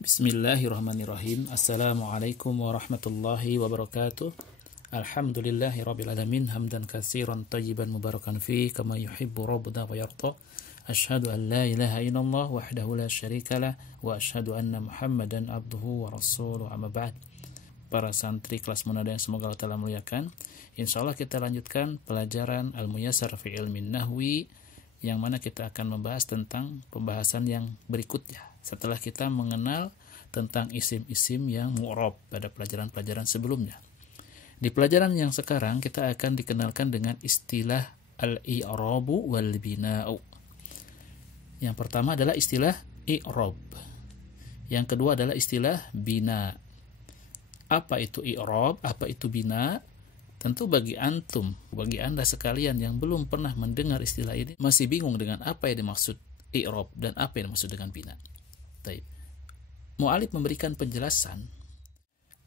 Bismillahirrahmanirrahim. Assalamualaikum warahmatullahi wabarakatuh. Alhamdulillahi rabbil alamin. Hamdan katsiran tayyiban mubarakan fi kama yuhibbu rabbuna wa yarda. Asyhadu an la ilaha illallah wahdahu la syarikalah wa asyhadu anna Muhammadan abduhu wa rasuluhu, amma ba'd. Para santri kelas Munada yang semoga Allah Ta'ala muliakan, insyaallah kita lanjutkan pelajaran Al-Muyassar fi Ilmin Nahwi, yang mana kita akan membahas tentang pembahasan yang berikutnya setelah kita mengenal tentang isim-isim yang mu'rab pada pelajaran-pelajaran sebelumnya. Di pelajaran yang sekarang kita akan dikenalkan dengan istilah al-i'rabu wal bina'u. Yang pertama adalah istilah i'rab. Yang kedua adalah istilah bina. Apa itu i'rab? Apa itu bina? Tentu bagi antum, bagi Anda sekalian yang belum pernah mendengar istilah ini, masih bingung dengan apa yang dimaksud i'rab dan apa yang dimaksud dengan bina. Baik. Mu'alif memberikan penjelasan.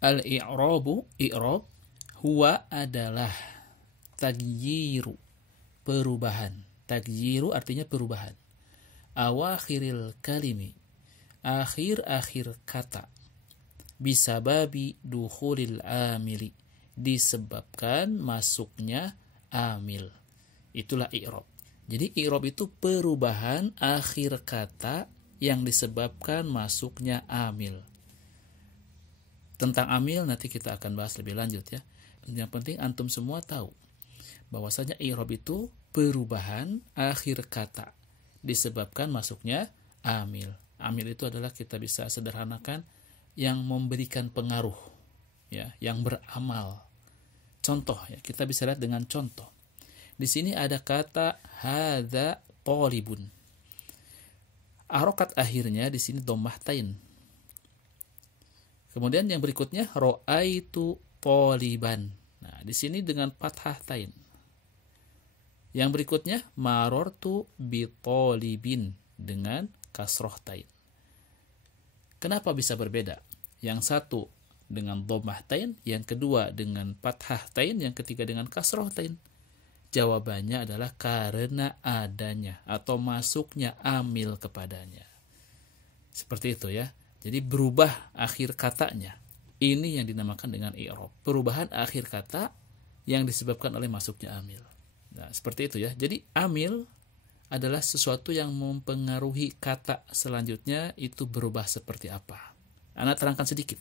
Al-i'rabu, i'rab, huwa adalah taghyiru, perubahan. Taghyiru artinya perubahan. Awakhiril kalimi, akhir-akhir kata. Bisababi dukhulil amili, disebabkan masuknya amil. Itulah i'rab. Jadi i'rab itu perubahan akhir kata yang disebabkan masuknya amil. Tentang amil nanti kita akan bahas lebih lanjut ya. Yang penting antum semua tahu bahwasanya i'rab itu perubahan akhir kata disebabkan masuknya amil. Amil itu adalah, kita bisa sederhanakan, yang memberikan pengaruh ya, yang beramal. Contoh ya, kita bisa lihat dengan contoh. Di sini ada kata hadza talibun. Harokat akhirnya di sini dhammah tain. Kemudian yang berikutnya ra'aitu taliban. Nah, di sini dengan fathah tain. Yang berikutnya marartu bi talibin dengan kasroh tain. Kenapa bisa berbeda? Yang satu dengan dhammah tain, yang kedua dengan fathah tain, yang ketiga dengan kasroh tain. Jawabannya adalah karena adanya atau masuknya amil kepadanya. Seperti itu ya. Jadi berubah akhir katanya. Ini yang dinamakan dengan i'rab. Perubahan akhir kata yang disebabkan oleh masuknya amil. Nah, seperti itu ya. Jadi amil adalah sesuatu yang mempengaruhi kata selanjutnya itu berubah seperti apa. Ana terangkan sedikit.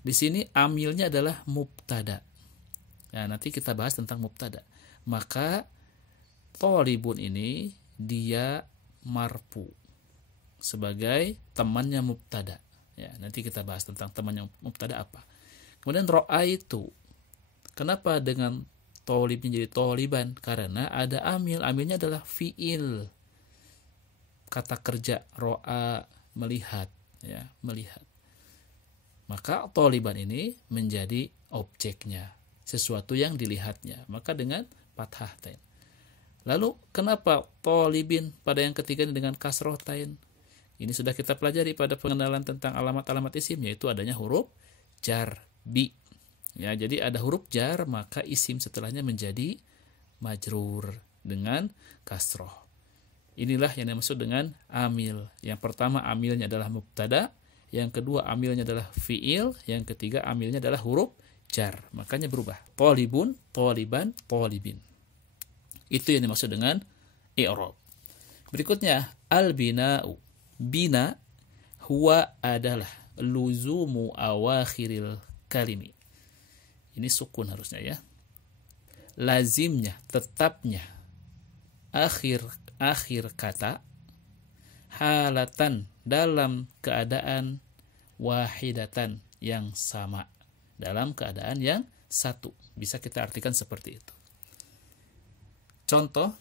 Di sini amilnya adalah mubtada. Nah, nanti kita bahas tentang mubtada. Maka thalibun ini dia marfu sebagai temannya mubtada. Ya, nanti kita bahas tentang temannya mubtada apa. Kemudian ra'aitu. Kenapa dengan thalibnya jadi thaliban? Karena ada amil. Amilnya adalah fiil. Kata kerja ra'a, melihat, ya, melihat. Maka thaliban ini menjadi objeknya, sesuatu yang dilihatnya. Maka dengan fathah tain. Lalu kenapa thalibin pada yang ketiga dengan kasroh tain? Ini sudah kita pelajari pada pengenalan tentang alamat-alamat isim, yaitu adanya huruf jar bi. Ya, jadi ada huruf jar, maka isim setelahnya menjadi majrur dengan kasroh. Inilah yang dimaksud dengan amil. Yang pertama amilnya adalah mubtada, yang kedua amilnya adalah fiil, yang ketiga amilnya adalah huruf jar, makanya berubah. Thalibun, thaliban, thalibin. Itu yang dimaksud dengan i'rab. Berikutnya al-bina'u. Bina huwa adalah luzumu awakhiril kalimi. Ini sukun harusnya ya. Lazimnya, tetapnya akhir kata halatan, dalam keadaan wahidatan, yang sama, dalam keadaan yang satu. Bisa kita artikan seperti itu. Contoh,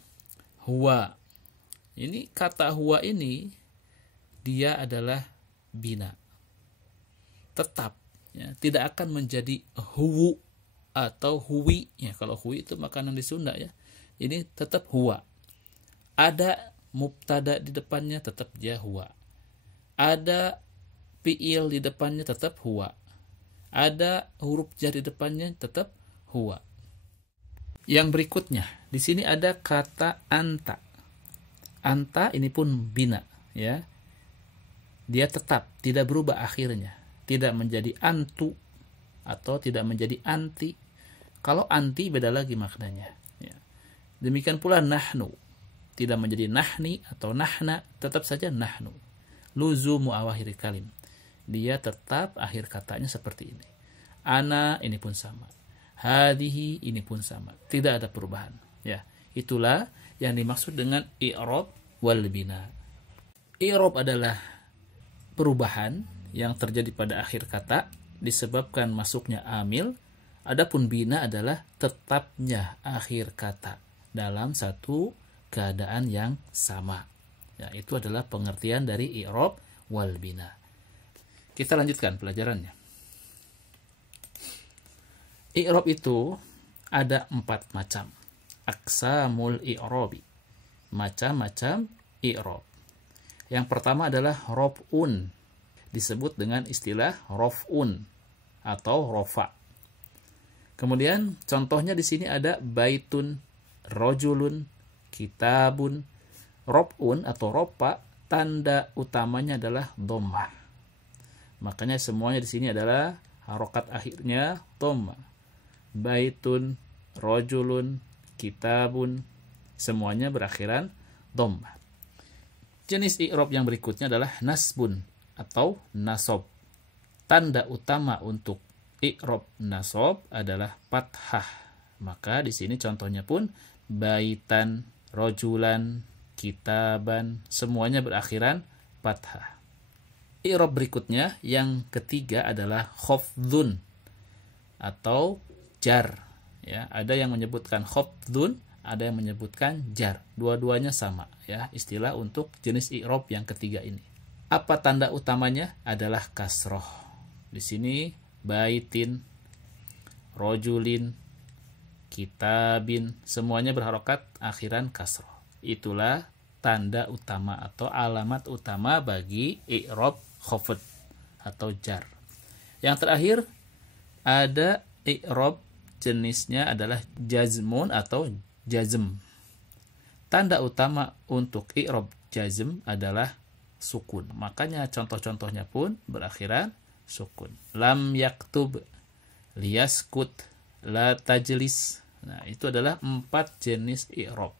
huwa. Ini kata huwa ini dia adalah bina. Tetap ya, tidak akan menjadi huwu atau huwi ya. Kalau huwi itu makanan di Sunda ya. Ini tetap huwa. Ada mubtada di depannya, tetap dia huwa. Ada fiil di depannya, tetap huwa. Ada huruf jar di depannya, tetap huwa. Yang berikutnya, di sini ada kata anta. Anta ini pun bina, ya. dia tetap, tidak berubah akhirnya. Tidak menjadi antu atau tidak menjadi anti. Kalau anti beda lagi maknanya. Ya. Demikian pula nahnu. Tidak menjadi nahni atau nahna, tetap saja nahnu. Luzumu awahiri kalim. Dia tetap akhir katanya seperti ini. Ana ini pun sama. Hadihi ini pun sama. Tidak ada perubahan. Ya, itulah yang dimaksud dengan i'rab wal bina. I'rab adalah perubahan yang terjadi pada akhir kata disebabkan masuknya amil. Adapun bina adalah tetapnya akhir kata dalam satu keadaan yang sama. Ya, itu adalah pengertian dari i'rab wal bina. Kita lanjutkan pelajarannya. I'rab itu ada 4 macam. Aqsamul i'rabi. Macam-macam i'rab. Yang pertama adalah raf'un. Disebut dengan istilah raf'un atau rofa. Kemudian contohnya di sini ada baitun, rojulun, kitabun. Raf'un atau rofa, tanda utamanya adalah dhammah. Makanya semuanya di sini adalah harokat akhirnya dhammah. Baitun, rojulun, kitabun, semuanya berakhiran dhammah. Jenis i'rab yang berikutnya adalah nasbun atau nasab. Tanda utama untuk i'rab nasab adalah fathah. Maka di sini contohnya pun baitan, rojulan, kitaban, semuanya berakhiran fathah. I'rab berikutnya yang ketiga adalah khafdhun atau jar. Ya, ada yang menyebutkan khafdhun, ada yang menyebutkan jar. Dua-duanya sama ya, istilah untuk jenis i'rab yang ketiga ini. Apa tanda utamanya? Adalah kasroh. Di sini baitin, rojulin, kitabin, semuanya berharokat akhiran kasroh. Itulah tanda utama atau alamat utama bagi i'rab khafd atau jar. Yang terakhir ada i'rab jenisnya adalah jazmun atau jazm. Tanda utama untuk i'rab jazm adalah sukun. Makanya contoh-contohnya pun berakhiran sukun. Lam yaktub, liyaskut, la tajlis. Nah, itu adalah 4 jenis i'rab.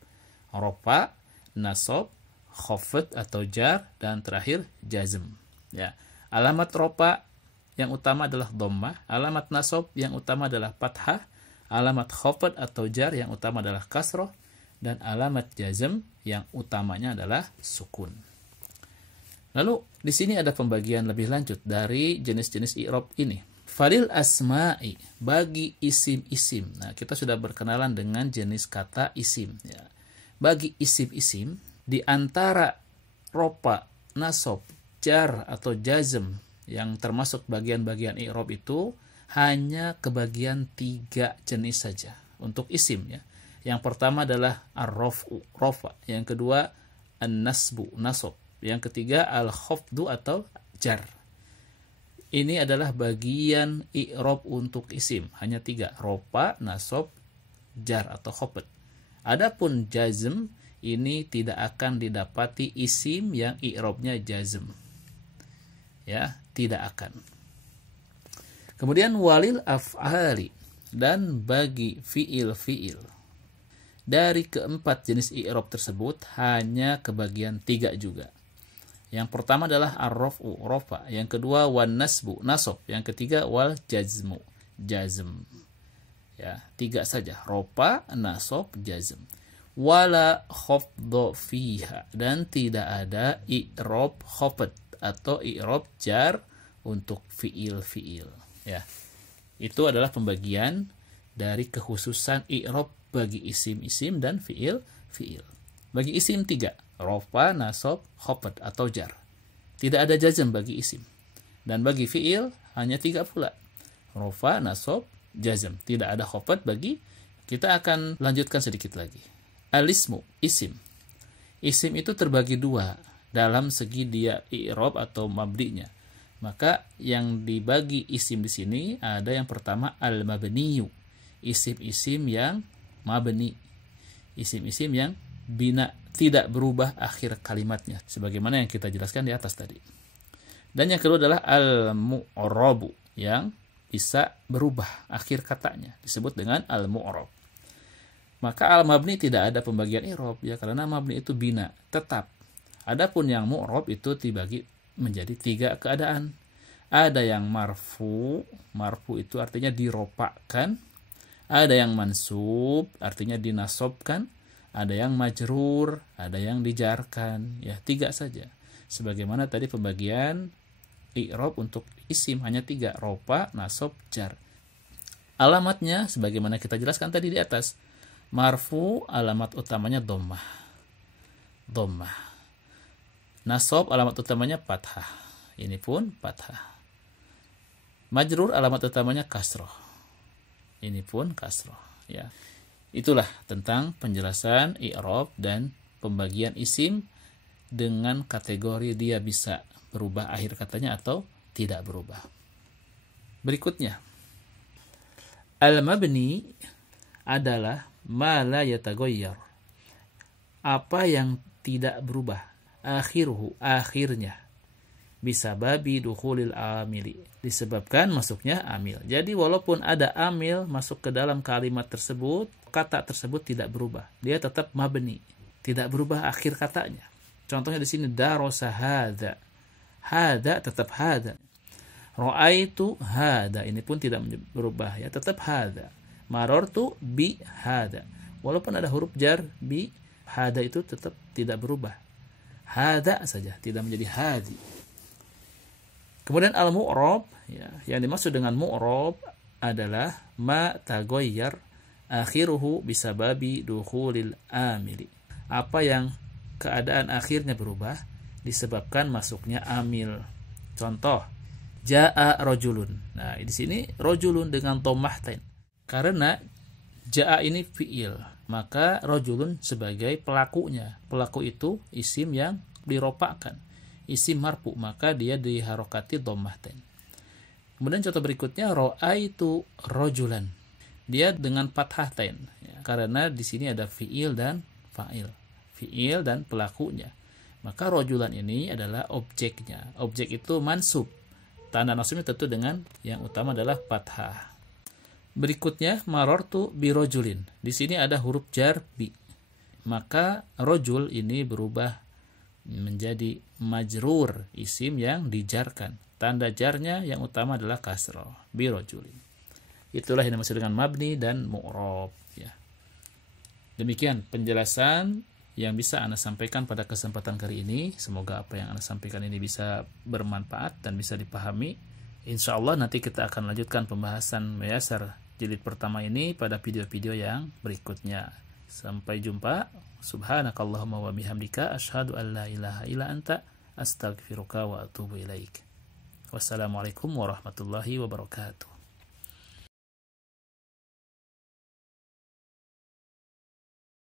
Rofa, nasab, khafd atau jar, dan terakhir jazm. Ya. Alamat rofa yang utama adalah dhammah, alamat nasab yang utama adalah fathah, alamat khafd atau jar yang utama adalah kasroh, dan alamat jazm yang utamanya adalah sukun. Lalu di sini ada pembagian lebih lanjut dari jenis-jenis i'rab ini. Falil asma'i, bagi isim-isim. Nah, kita sudah berkenalan dengan jenis kata isim. Ya. Bagi isim-isim, di antara rofa, nasab, jar atau jazm yang termasuk bagian-bagian i'rab itu hanya kebagian 3 jenis saja untuk isim ya. Yang pertama adalah ar-raf'u, rofa. Yang kedua an-nasbu, nasab. Yang ketiga al-khafdu atau jar. Ini adalah bagian i'rab untuk isim, hanya 3, rofa, nasab, jar atau khafd. Adapun jazm ini tidak akan didapati isim yang i'rabnya jazm. Ya, tidak akan. Kemudian walil af'ali, dan bagi fiil-fiil. Dari keempat jenis i'rab tersebut hanya kebagian 3 juga. Yang pertama adalah ar-raf'u, rofa. Yang kedua wan nasbu, nasab. Yang ketiga wal jazmu, jazm. Ya, 3 saja. Rofa, nasab, jazm. Wala khafdha fiha, dan tidak ada i'rab khafd atau i'rab jar untuk fiil-fiil. Ya. Itu adalah pembagian dari kekhususan i'rab bagi isim-isim dan fiil-fiil. Bagi isim 3, rofa, nasab, khafd atau jar. Tidak ada jazm bagi isim. Dan bagi fiil hanya 3 pula. Rofa, nasab, jazm. Tidak ada khafd bagi. Kita akan lanjutkan sedikit lagi. Al-ismu, isim. Isim itu terbagi 2 dalam segi dia i'rab atau mabdinya. Maka yang dibagi isim di sini ada yang pertama al-mabniyu. Isim-isim yang mabni. Isim-isim yang bina, tidak berubah akhir kalimatnya sebagaimana yang kita jelaskan di atas tadi. Dan yang kedua adalah al-mu'rabu, yang bisa berubah akhir katanya, disebut dengan al-mu'rab. Maka al-mabni tidak ada pembagian i'rab ya, karena mabni itu bina, tetap. Adapun yang mu'rab itu dibagi menjadi 3 keadaan. Ada yang marfu, marfu itu artinya diropakkan. Ada yang mansub, artinya dinasobkan. Ada yang majrur, ada yang dijarkan. Ya, 3 saja. Sebagaimana tadi pembagian i'rab untuk isim hanya 3, ropa, nasob, jar. Alamatnya sebagaimana kita jelaskan tadi di atas. Marfu alamat utamanya dhammah. Dhammah. Nasob alamat utamanya fathah. Ini pun fathah. Majrur alamat utamanya kasroh. Ini pun kasroh, ya. Itulah tentang penjelasan i'rab dan pembagian isim dengan kategori dia bisa berubah akhir katanya atau tidak berubah. Berikutnya, al-mabni adalah ma la yataghayyar. Apa yang tidak berubah, akhiruhu, akhirnya, bisa babi dukhulil amili, disebabkan masuknya amil. Jadi walaupun ada amil masuk ke dalam kalimat tersebut, kata tersebut tidak berubah. Dia tetap mabni, tidak berubah akhir katanya. Contohnya di sini darasa hadza. Hadza tetap hadza. Ra'aitu hadza, ini pun tidak berubah ya, tetap hadza. Marartu bi hadza. Walaupun ada huruf jar bi, hadza itu tetap tidak berubah. Hadza saja, tidak menjadi hadzi. Kemudian al-mu'rab, ya, yang dimaksud dengan mu'rab adalah ma taghayyar akhiruhu bisababi dukhulil amili. Apa yang keadaan akhirnya berubah disebabkan masuknya amil. Contoh, jaa rajulun. Nah, di sini rajulun dengan dhammahtain. Karena jaa ini fi'il, maka rajulun sebagai pelakunya. Pelaku itu isim yang diropakkan. Isim marfu, maka dia diharokati dhammahtain. Kemudian contoh berikutnya, ra'aitu rajulan. Dia dengan fathahtain, ya, karena di sini ada fi'il dan fa'il. Fi'il dan pelakunya. Maka rajulan ini adalah objeknya. Objek itu mansub. Tanda nasibnya tentu dengan yang utama adalah fathah. Berikutnya, marartu bi rajulin. Di sini ada huruf jar bi. Maka rajul ini berubah menjadi majrur, isim yang dijarkan. Tanda jarnya yang utama adalah kasroh, bi rajulin. Itulah yang dimaksud dengan mabni dan mu'rab, ya. Demikian penjelasan yang bisa Anda sampaikan pada kesempatan kali ini. Semoga apa yang Anda sampaikan ini bisa bermanfaat dan bisa dipahami. Insya Allah nanti kita akan lanjutkan pembahasan Muyassar jilid pertama ini pada video-video yang berikutnya. Sampai jumpa. Subhanakallahumma wa bihamdika asyhadu an la ilaha illa anta astaghfiruka wa atubu ilaik. Wassalamualaikum warahmatullahi wabarakatuh.